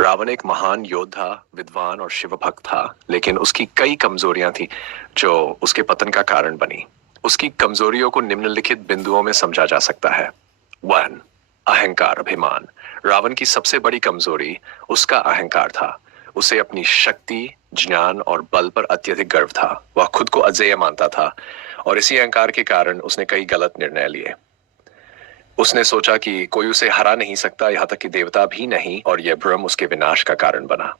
रावण एक महान योद्धा, विद्वान और शिव भक्त था, लेकिन उसकी कई कमजोरियां थी जो उसके पतन का कारण बनी। उसकी कमजोरियों को निम्नलिखित बिंदुओं में समझा जा सकता है। 1. अहंकार, अभिमान। रावण की सबसे बड़ी कमजोरी उसका अहंकार था। उसे अपनी शक्ति, ज्ञान और बल पर अत्यधिक गर्व था। वह खुद को अजेय मानता था और इसी अहंकार के कारण उसने कई गलत निर्णय लिए। उसने सोचा कि कोई उसे हरा नहीं सकता, यहां तक कि देवता भी नहीं, और यह भ्रम उसके विनाश का कारण बना।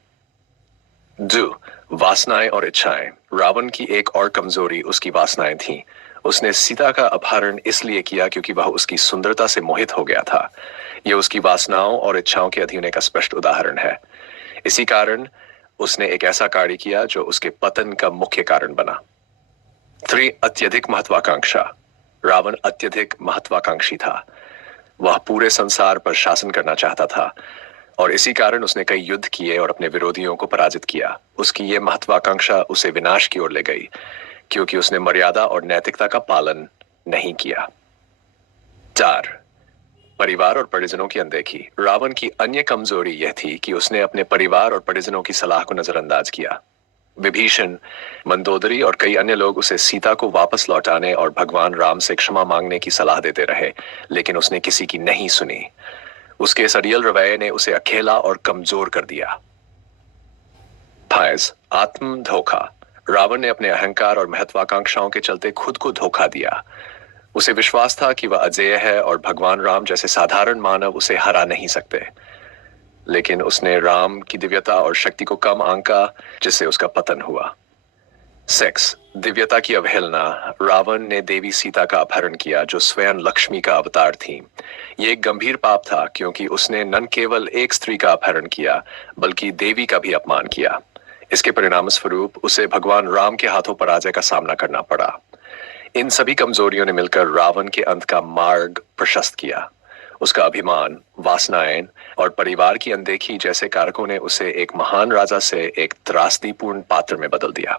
2. वासनाएं और इच्छाएं। रावण की एक और कमजोरी उसकी वासनाएं थीं। उसने सीता का अपहरण इसलिए किया क्योंकि वह उसकी सुंदरता से मोहित हो गया था। यह उसकी वासनाओं और इच्छाओं के अधीन का स्पष्ट उदाहरण है। इसी कारण उसने एक ऐसा कार्य किया जो उसके पतन का मुख्य कारण बना। 3. अत्यधिक महत्वाकांक्षा। रावण अत्यधिक महत्वाकांक्षी था। वह पूरे संसार पर शासन करना चाहता था और इसी कारण उसने कई युद्ध किए और अपने विरोधियों को पराजित किया। उसकी यह महत्वाकांक्षा उसे विनाश की ओर ले गई क्योंकि उसने मर्यादा और नैतिकता का पालन नहीं किया। 4. परिवार और परिजनों की अनदेखी। रावण की अन्य कमजोरी यह थी कि उसने अपने परिवार और परिजनों की सलाह को नजरअंदाज किया। विभीषण, मंदोदरी और कई अन्य लोग उसे सीता को वापस लौटाने और भगवान राम से क्षमा मांगने की सलाह देते रहे, लेकिन उसने किसी की नहीं सुनी। उसके इस अड़ियल रवैये ने उसे अकेला और कमजोर कर दिया। 5. आत्म धोखा। रावण ने अपने अहंकार और महत्वाकांक्षाओं के चलते खुद को धोखा दिया। उसे विश्वास था कि वह अजेय है और भगवान राम जैसे साधारण मानव उसे हरा नहीं सकते, लेकिन उसने राम की दिव्यता और शक्ति को कम आंका, जिससे उसका पतन हुआ। 6. दिव्यता की अवहेलना। रावण ने देवी सीता का अपहरण किया, जो स्वयं लक्ष्मी का अवतार थी। यह एक गंभीर पाप था क्योंकि उसने न केवल एक स्त्री का अपहरण किया बल्कि देवी का भी अपमान किया। इसके परिणाम स्वरूप उसे भगवान राम के हाथों पराजय का सामना करना पड़ा। इन सभी कमजोरियों ने मिलकर रावण के अंत का मार्ग प्रशस्त किया। उसका अभिमान, वासनाएं और परिवार की अनदेखी जैसे कारकों ने उसे एक महान राजा से एक त्रासदीपूर्ण पात्र में बदल दिया।